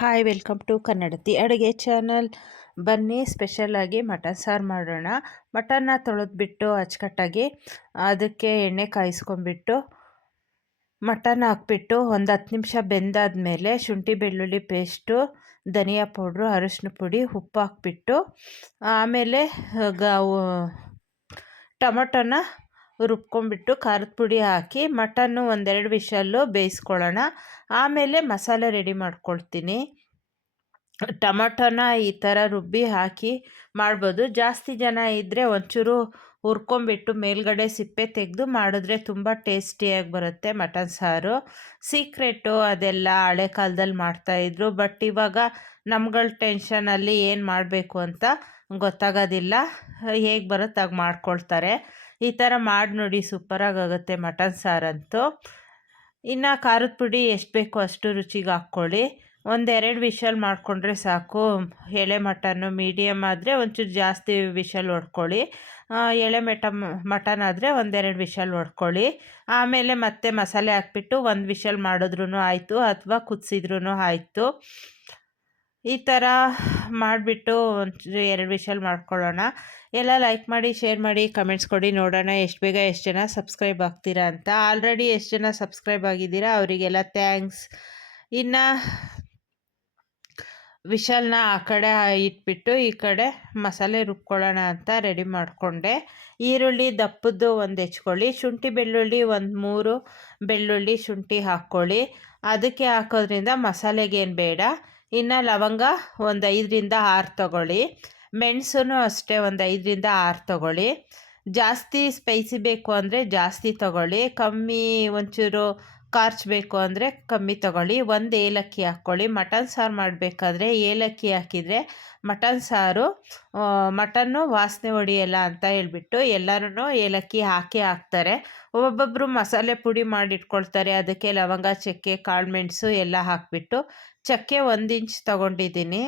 Hi welcome to ಕನ್ನಡತಿ ಅಡುಗೆ channel. ಬನ್ನಿ ಸ್ಪೆಷಲಾಗಿ mutton ಸಾರು ಮಾಡೋಣ. ಮಟನ್ನ ತೊಳೆದ್ಬಿಟ್ಟು ಅಚ್ಚುಕಟ್ಟಾಗಿ ಅದಕ್ಕೆ ಎಣ್ಣೆ ಕಾಯಿಸ್ಕೊಂಡ್ಬಿಟ್ಟು ಮಟನ್ ಹಾಕ್ಬಿಟ್ಟು ಒಂದು 10 ನಿಮಿಷ ಬೆಂದಾದ್ಮೇಲೆ ಶುಂಠಿ ಬೆಳ್ಳುಳ್ಳಿ ಪೇಸ್ಟು, ಧನಿಯಾ ಪೌಡ್ರು, ಅರಿಶಿನ ಪುಡಿ, ಉಪ್ಪು ಹಾಕ್ಬಿಟ್ಟು ಆಮೇಲೆ ಟೊಮಟೊನ ರುಬ್ಕೊಂಡ್ಬಿಟ್ಟು ಖಾರದ ಪುಡಿ ಹಾಕಿ ಮಟನ್ನು ಒಂದೆರಡು ವಿಷಲ್ಲು ಬೇಯಿಸ್ಕೊಳ್ಳೋಣ. ಆಮೇಲೆ ಮಸಾಲೆ ರೆಡಿ ಮಾಡ್ಕೊಳ್ತೀನಿ. ಟೊಮಟೊನ ಈ ಥರ ರುಬ್ಬಿ ಹಾಕಿ ಮಾಡ್ಬೋದು. ಜಾಸ್ತಿ ಜನ ಇದ್ದರೆ ಒಂಚೂರು ಹುರ್ಕೊಂಬಿಟ್ಟು ಮೇಲ್ಗಡೆ ಸಿಪ್ಪೆ ತೆಗೆದು ಮಾಡಿದ್ರೆ ತುಂಬ ಟೇಸ್ಟಿಯಾಗಿ ಬರುತ್ತೆ ಮಟನ್ ಸಾರು. ಸೀಕ್ರೆಟು ಅದೆಲ್ಲ ಹಳೆ ಕಾಲದಲ್ಲಿ ಮಾಡ್ತಾಯಿದ್ರು. ಬಟ್ ಇವಾಗ ನಮ್ಗಳ ಟೆನ್ಷನಲ್ಲಿ ಏನು ಮಾಡಬೇಕು ಅಂತ ಗೊತ್ತಾಗೋದಿಲ್ಲ. ಹೇಗೆ ಬರುತ್ತೆ ಆಗ ಮಾಡ್ಕೊಳ್ತಾರೆ. ಈ ಥರ ಮಾಡಿ ನೋಡಿ, ಸೂಪರಾಗುತ್ತೆ ಮಟನ್ ಸಾರಂತೂ. ಇನ್ನು ಖಾರದ ಪುಡಿ ಎಷ್ಟು ಬೇಕೋ ಅಷ್ಟು ರುಚಿಗೆ ಹಾಕ್ಕೊಳ್ಳಿ. ಒಂದೆರಡು ವಿಷಲ್ ಮಾಡಿಕೊಂಡ್ರೆ ಸಾಕು. ಎಳೆ ಮಟನ್ನು ಮೀಡಿಯಮ್ ಆದರೆ ಒಂಚೂರು ಜಾಸ್ತಿ ವಿಷಲ್ ಹೊಡ್ಕೊಳ್ಳಿ. ಎಳೆ ಮಟನ್ ಆದರೆ ಒಂದೆರಡು ವಿಷಲ್ ಹೊಡ್ಕೊಳ್ಳಿ. ಆಮೇಲೆ ಮತ್ತೆ ಮಸಾಲೆ ಹಾಕ್ಬಿಟ್ಟು ಒಂದು ವಿಷಲ್ ಮಾಡಿದ್ರೂ ಆಯಿತು, ಅಥವಾ ಕುದಿಸಿದ್ರೂ ಆಯಿತು. ಈ ಥರ ಮಾಡಿಬಿಟ್ಟು ಒಂಚೂರು 2 ವಿಷಲ್ ಮಾಡ್ಕೊಳ್ಳೋಣ. ಎಲ್ಲ ಲೈಕ್ ಮಾಡಿ, ಶೇರ್ ಮಾಡಿ, ಕಮೆಂಟ್ಸ್ ಕೊಡಿ. ನೋಡೋಣ ಎಷ್ಟು ಬೇಗ ಎಷ್ಟು ಜನ ಸಬ್ಸ್ಕ್ರೈಬ್ ಆಗ್ತೀರಾ ಅಂತ. ಆಲ್ರೆಡಿ ಎಷ್ಟು ಜನ ಸಬ್ಸ್ಕ್ರೈಬ್ ಆಗಿದ್ದೀರಾ ಅವರಿಗೆಲ್ಲ ಥ್ಯಾಂಕ್ಸ್. ಇನ್ನು ವಿಷಲ್ನ ಆ ಕಡೆ ಇಟ್ಬಿಟ್ಟು ಈ ಕಡೆ ಮಸಾಲೆ ರುಬ್ಕೊಳ್ಳೋಣ ಅಂತ ರೆಡಿ ಮಾಡಿಕೊಂಡೆ. ಈರುಳ್ಳಿ ದಪ್ಪದ್ದು ಒಂದು ಹೆಚ್ಕೊಳ್ಳಿ. ಶುಂಠಿ ಬೆಳ್ಳುಳ್ಳಿ ಒಂದು 3 ಬೆಳ್ಳುಳ್ಳಿ ಶುಂಠಿ ಹಾಕ್ಕೊಳ್ಳಿ. ಅದಕ್ಕೆ ಹಾಕೋದ್ರಿಂದ ಮಸಾಲೆಗೇನು ಬೇಡ. ಇನ್ನು ಲವಂಗ ಒಂದು 5ರಿಂದ 6 ತಗೊಳ್ಳಿ. ಮೆಣಸು ಅಷ್ಟೇ ಒಂದು 5ರಿಂದ 6 ತಗೊಳ್ಳಿ. ಜಾಸ್ತಿ ಸ್ಪೈಸಿ ಬೇಕು ಅಂದರೆ ಜಾಸ್ತಿ ತಗೊಳ್ಳಿ. ಕಮ್ಮಿ ಒಂಚೂರು ಕಾರ್ಚಬೇಕು ಅಂದರೆ ಕಮ್ಮಿ ತಗೊಳ್ಳಿ. ಒಂದು ಏಲಕ್ಕಿ ಹಾಕ್ಕೊಳ್ಳಿ. ಮಟನ್ ಸಾರು ಮಾಡಬೇಕಾದ್ರೆ ಏಲಕ್ಕಿ ಹಾಕಿದರೆ ಮಟನ್ನು ವಾಸನೆ ಹೊಡಿಯಲ್ಲ ಅಂತ ಹೇಳ್ಬಿಟ್ಟು ಎಲ್ಲರೂ ಏಲಕ್ಕಿ ಹಾಕ್ತಾರೆ. ಒಬ್ಬೊಬ್ಬರು ಮಸಾಲೆ ಪುಡಿ ಮಾಡಿಟ್ಕೊಳ್ತಾರೆ. ಅದಕ್ಕೆ ಲವಂಗ, ಚಕ್ಕೆ, ಕಾಳು ಮೆಣಸು ಎಲ್ಲ ಹಾಕಿಬಿಟ್ಟು. ಚಕ್ಕೆ 1 ಇಂಚ್ ತೊಗೊಂಡಿದ್ದೀನಿ.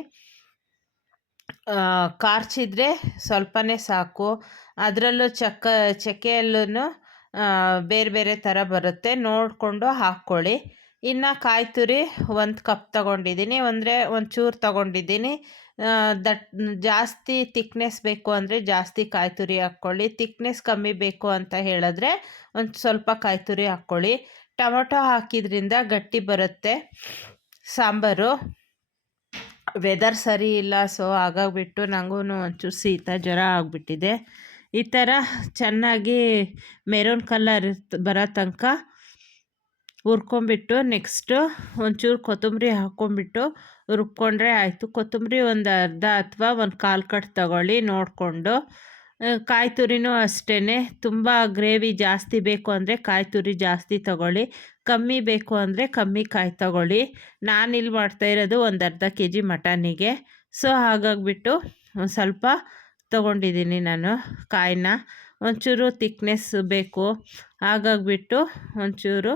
ಕಾರ್ಚಿದ್ರೆ ಸ್ವಲ್ಪನೇ ಸಾಕು. ಅದರಲ್ಲೂ ಚಕ್ಕೆಯಲ್ಲೂ ಬೇರೆ ಬೇರೆ ಥರ ಬರುತ್ತೆ, ನೋಡಿಕೊಂಡು ಹಾಕ್ಕೊಳ್ಳಿ. ಇನ್ನು ಕಾಯಿ ತುರಿ 1 ಕಪ್ ತೊಗೊಂಡಿದ್ದೀನಿ, ಅಂದರೆ ಒಂಚೂರು ತೊಗೊಂಡಿದ್ದೀನಿ. ಜಾಸ್ತಿ ತಿಕ್ನೆಸ್ ಬೇಕು ಅಂದರೆ ಜಾಸ್ತಿ ಕಾಯಿ ತುರಿ ಹಾಕ್ಕೊಳ್ಳಿ. ತಿಕ್ನೆಸ್ ಕಮ್ಮಿ ಬೇಕು ಅಂತ ಹೇಳಿದ್ರೆ ಒಂದು ಸ್ವಲ್ಪ ಕಾಯಿ ತುರಿ ಹಾಕ್ಕೊಳ್ಳಿ. ಟೊಮೊಟೊ ಹಾಕಿದ್ರಿಂದ ಗಟ್ಟಿ ಬರುತ್ತೆ ಸಾಂಬಾರು. ವೆದರ್ ಸರಿ ಇಲ್ಲ, ಸೊ ಹಾಗಾಗ್ಬಿಟ್ಟು ನನಗೂ ಒಂಚೂರು ಶೀತ ಜ್ವರ ಆಗಿಬಿಟ್ಟಿದೆ. ಈ ಥರ ಚೆನ್ನಾಗಿ ಮೆರೂನ್ ಕಲರ್ ಬರೋ ತನಕ ಹುರ್ಕೊಂಬಿಟ್ಟು ನೆಕ್ಸ್ಟು ಒಂಚೂರು ಕೊತ್ತಂಬರಿ ಹಾಕ್ಕೊಂಬಿಟ್ಟು ರುಬ್ಕೊಂಡ್ರೆ ಆಯಿತು. ಕೊತ್ತಂಬರಿ ಒಂದು ಅರ್ಧ ಅಥವಾ ಒಂದು 1/4 ಕಟ್ ತಗೊಳ್ಳಿ ನೋಡಿಕೊಂಡು. ಕಾಯಿ ತುರಿನೂ ಅಷ್ಟೇ. ತುಂಬ ಗ್ರೇವಿ ಜಾಸ್ತಿ ಬೇಕು ಅಂದರೆ ಕಾಯಿ ತುರಿ ಜಾಸ್ತಿ ತಗೊಳ್ಳಿ. ಕಮ್ಮಿ ಬೇಕು ಅಂದರೆ ಕಮ್ಮಿ ಕಾಯಿ ತಗೊಳ್ಳಿ. ನಾನಿಲ್ಲಿ ಮಾಡ್ತಾಯಿರೋದು ಒಂದು ಅರ್ಧ kg ಮಟನಿಗೆ. ಸೊ ಹಾಗಾಗಿಬಿಟ್ಟು ಒಂದು ಸ್ವಲ್ಪ ತೊಗೊಂಡಿದ್ದೀನಿ ನಾನು ಕಾಯಿನ. ಒಂಚೂರು ತಿಕ್ನೆಸ್ ಬೇಕು, ಹಾಗಾಗಿಬಿಟ್ಟು ಒಂಚೂರು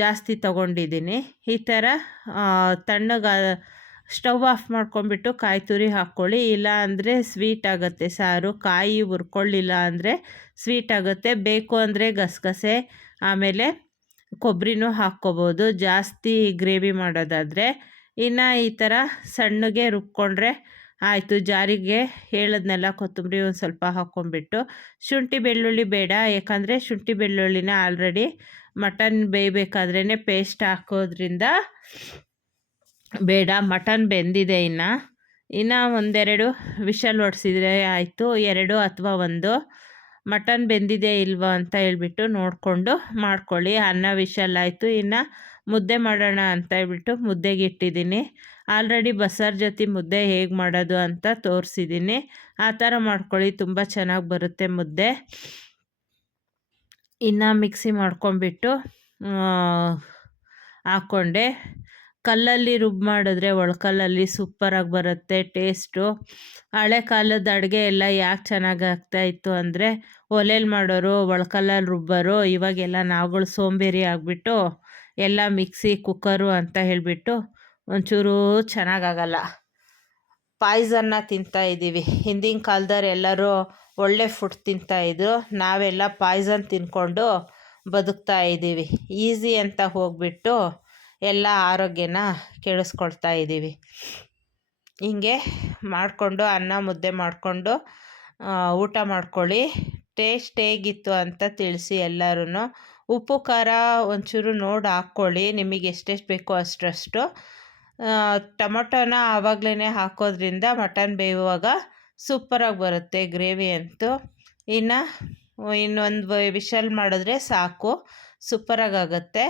ಜಾಸ್ತಿ ತೊಗೊಂಡಿದ್ದೀನಿ. ಈ ಥರ ತಣ್ಣಗೆ ಸ್ಟವ್ ಆಫ್ ಮಾಡ್ಕೊಂಬಿಟ್ಟು ಕಾಯಿ ತುರಿ ಹಾಕ್ಕೊಳ್ಳಿ. ಇಲ್ಲ ಅಂದರೆ ಸ್ವೀಟ್ ಆಗುತ್ತೆ ಸಾರು. ಕಾಯಿ ಹುರ್ಕೊಳ್ಳಿಲ್ಲ ಅಂದರೆ ಸ್ವೀಟ್ ಆಗುತ್ತೆ. ಬೇಕು ಅಂದರೆ ಗಸಗಸೆ ಆಮೇಲೆ ಕೊಬ್ಬರಿನೂ ಹಾಕ್ಕೋಬೋದು ಜಾಸ್ತಿ ಗ್ರೇವಿ ಮಾಡೋದಾದರೆ. ಇನ್ನು ಈ ಥರ ಸಣ್ಣಗೆ ರುಬ್ಕೊಂಡ್ರೆ ಆಯಿತು. ಜಾರಿಗೆ ಹೇಳಿದ್ನೆಲ್ಲ ಕೊತ್ತಂಬರಿ ಒಂದು ಸ್ವಲ್ಪ ಹಾಕ್ಕೊಂಬಿಟ್ಟು. ಶುಂಠಿ ಬೆಳ್ಳುಳ್ಳಿ ಬೇಡ, ಯಾಕಂದರೆ ಶುಂಠಿ ಬೆಳ್ಳುಳ್ಳಿನ ಆಲ್ರೆಡಿ ಮಟನ್ ಬೇಯಬೇಕಾದ್ರೇ ಪೇಸ್ಟ್ ಹಾಕೋದ್ರಿಂದ ಬೇಡ. ಮಟನ್ ಬೆಂದಿದೆ. ಇನ್ನು ಒಂದೆರಡು ವಿಷಲ್ ಹೊಡ್ಸಿದ್ರೆ ಆಯಿತು, 2 ಅಥವಾ 1. ಮಟನ್ ಬೆಂದಿದೆ ಇಲ್ವೋ ಅಂತ ಹೇಳ್ಬಿಟ್ಟು ನೋಡಿಕೊಂಡು ಮಾಡ್ಕೊಳ್ಳಿ. ಅನ್ನ ವಿಷಲ್ ಆಯಿತು. ಇನ್ನು ಮುದ್ದೆ ಮಾಡೋಣ ಅಂತ ಹೇಳ್ಬಿಟ್ಟು ಮುದ್ದೆಗೆ ಇಟ್ಟಿದ್ದೀನಿ. ಆಲ್ರೆಡಿ ಬಸ್ಸಾರು ಜೊತೆ ಮುದ್ದೆ ಹೇಗೆ ಮಾಡೋದು ಅಂತ ತೋರಿಸಿದ್ದೀನಿ. ಆ ಥರ ಮಾಡ್ಕೊಳ್ಳಿ, ತುಂಬ ಚೆನ್ನಾಗಿ ಬರುತ್ತೆ ಮುದ್ದೆ. ಇನ್ನು ಮಿಕ್ಸಿ ಮಾಡ್ಕೊಂಬಿಟ್ಟು ಹಾಕ್ಕೊಂಡೆ. ಕಲ್ಲಲ್ಲಿ ಮಾಡಿದ್ರೆ ಒಳ್ಕಲ್ಲಲ್ಲಿ ಸೂಪರಾಗಿ ಬರುತ್ತೆ ಟೇಸ್ಟು. ಹಳೆ ಕಾಲದ ಅಡುಗೆ ಎಲ್ಲ ಯಾಕೆ ಚೆನ್ನಾಗಿ ಆಗ್ತಾಯಿತ್ತು ಅಂದರೆ ಒಲೆಯಲ್ಲಿ ಮಾಡೋರು, ಒಳ್ಕಲ್ಲಲ್ಲಿ ರುಬ್ಬೋರು. ಇವಾಗೆಲ್ಲ ನಾವುಗಳು ಸೋಂಬೇರಿ ಆಗಿಬಿಟ್ಟು ಎಲ್ಲ ಮಿಕ್ಸಿ, ಕುಕ್ಕರು ಅಂತ ಹೇಳಿಬಿಟ್ಟು ಒಂಚೂರು ಚೆನ್ನಾಗಾಗಲ್ಲ. ಪಾಯ್ಸನ್ನ ತಿಂತಾಯಿದ್ದೀವಿ. ಹಿಂದಿನ ಕಾಲದವ್ರು ಎಲ್ಲರೂ ಒಳ್ಳೆ ಫುಡ್ ತಿಂತಾಯಿದ್ರು. ನಾವೆಲ್ಲ ಪಾಯ್ಸನ್ ತಿಂದ್ಕೊಂಡು ಬದುಕ್ತಾ ಇದ್ದೀವಿ. ಈಸಿ ಅಂತ ಹೋಗ್ಬಿಟ್ಟು ಎಲ್ಲ ಆರೋಗ್ಯನ ಕೆಡಿಸ್ಕೊಳ್ತಾ ಇದ್ದೀವಿ. ಹಿಂಗೆ ಮಾಡಿಕೊಂಡು ಅನ್ನ ಮುದ್ದೆ ಮಾಡಿಕೊಂಡು ಊಟ ಮಾಡ್ಕೊಳ್ಳಿ. ಟೇಸ್ಟ್ ಹೇಗಿತ್ತು ಅಂತ ತಿಳಿಸಿ ಎಲ್ಲರೂ. ಉಪ್ಪು ಖಾರ ಒಂಚೂರು ನೋಡಿ ಹಾಕ್ಕೊಳ್ಳಿ, ನಿಮಗೆ ಎಷ್ಟೆಷ್ಟು ಬೇಕೋ ಅಷ್ಟಷ್ಟು. ಟೊಮೊಟೊನ ಆವಾಗಲೇ ಹಾಕೋದ್ರಿಂದ ಮಟನ್ ಬೇಯುವಾಗ ಸೂಪರಾಗಿ ಬರುತ್ತೆ ಗ್ರೇವಿ ಅಂತೂ. ಇನ್ನೊಂದು ವಿಷಲ್ ಮಾಡಿದ್ರೆ ಸಾಕು, ಸೂಪರಾಗಾಗತ್ತೆ.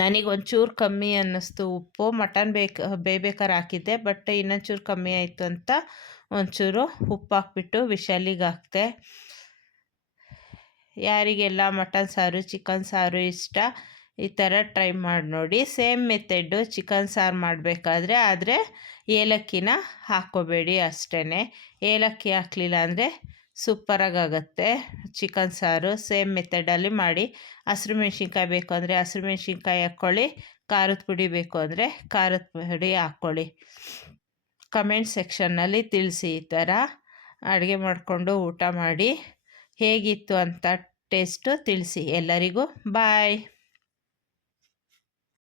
ನನಗೊಂಚೂರು ಕಮ್ಮಿ ಅನ್ನಿಸ್ತು ಉಪ್ಪು, ಮಟನ್ ಬೇಯ್ಬೇಕಾದ್ರೆ ಹಾಕಿದ್ದೆ, ಬಟ್ ಇನ್ನೊಂಚೂರು ಕಮ್ಮಿ ಆಯಿತು ಅಂತ ಒಂಚೂರು ಉಪ್ಪು ಹಾಕ್ಬಿಟ್ಟು ವಿಷಲಿಗೆ ಹಾಕ್ತೆ. ಯಾರಿಗೆಲ್ಲ ಮಟನ್ ಸಾರು ಚಿಕನ್ ಸಾರು ಇಷ್ಟ, ಈ ಥರ ಟ್ರೈ ಮಾಡಿ ನೋಡಿ. ಸೇಮ್ ಮೆಥೆಡ್ಡು ಚಿಕನ್ ಸಾರು ಮಾಡಬೇಕಾದ್ರೆ, ಆದರೆ ಏಲಕ್ಕಿನ ಹಾಕ್ಕೋಬೇಡಿ ಅಷ್ಟೇ. ಏಲಕ್ಕಿ ಹಾಕಲಿಲ್ಲ ಅಂದರೆ ಸೂಪರಾಗತ್ತೆ ಚಿಕನ್ ಸಾರು. ಸೇಮ್ ಮೆಥಡಲ್ಲಿ ಮಾಡಿ. ಹಸಿರು ಮೆಣ್ಸಿನ್ಕಾಯಿ ಬೇಕು ಅಂದರೆ ಹಸಿರು ಮೆಣ್ಸಿನ್ಕಾಯಿ ಹಾಕ್ಕೊಳ್ಳಿ, ಖಾರದ ಪುಡಿ ಬೇಕು ಅಂದರೆ ಖಾರದ ಪುಡಿ ಹಾಕ್ಕೊಳ್ಳಿ. ಕಮೆಂಟ್ ಸೆಕ್ಷನ್ನಲ್ಲಿ ತಿಳಿಸಿ. ಈ ಥರ ಅಡುಗೆ ಮಾಡಿಕೊಂಡು ಊಟ ಮಾಡಿ ಹೇಗಿತ್ತು ಅಂತ ಟೇಸ್ಟು ತಿಳಿಸಿ. ಎಲ್ಲರಿಗೂ ಬಾಯ್.